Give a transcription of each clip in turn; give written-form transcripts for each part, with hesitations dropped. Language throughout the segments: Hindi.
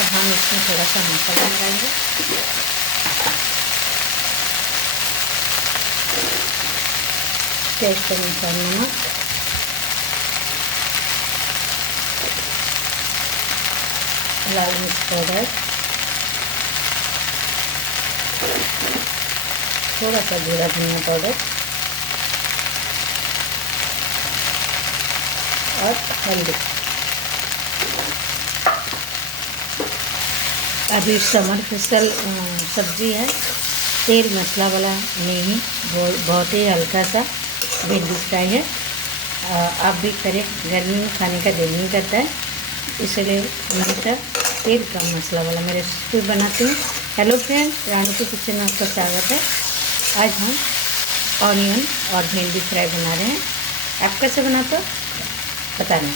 अब हम इसमें थोड़ा सा मसाला लगाएंगे। टेस्ट अनुसार नमक, लाल मिर्च पाउडर, थोड़ा सा जीरा धनिया पाउडर और हल्दी। अभी समर स्पेशल सब्जी है, तेल मसाला वाला नहीं, बहुत ही हल्का सा भिंडी फ्राई है। आप भी करें, गर्मी में खाने का दिल नहीं करता है, इसलिए हमेशा तेल कम मसाला वाला मैं रेसिपी बनाती हूँ। हेलो फ्रेंड, रानी की किचन में आपका स्वागत है। आज हम ऑनियन और भिंडी फ्राई बना रहे हैं। आप कैसे बनाते हो बताना।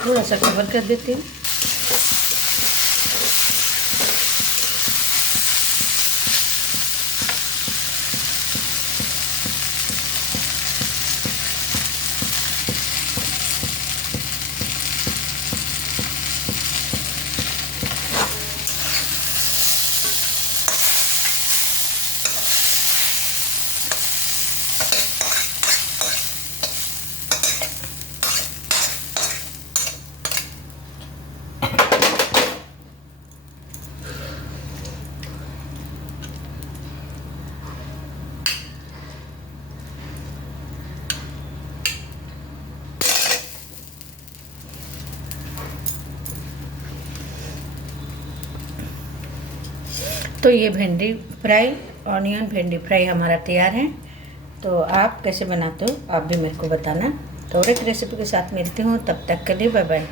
थोड़ा सा कवर कर देती हूँ। तो ये भिंडी फ्राई, ऑनियन भिंडी फ्राई हमारा तैयार है। तो आप कैसे बनाते हो आप भी मेरे को बताना। तो और एक रेसिपी के साथ मिलती हूँ, तब तक के लिए बाय बाय।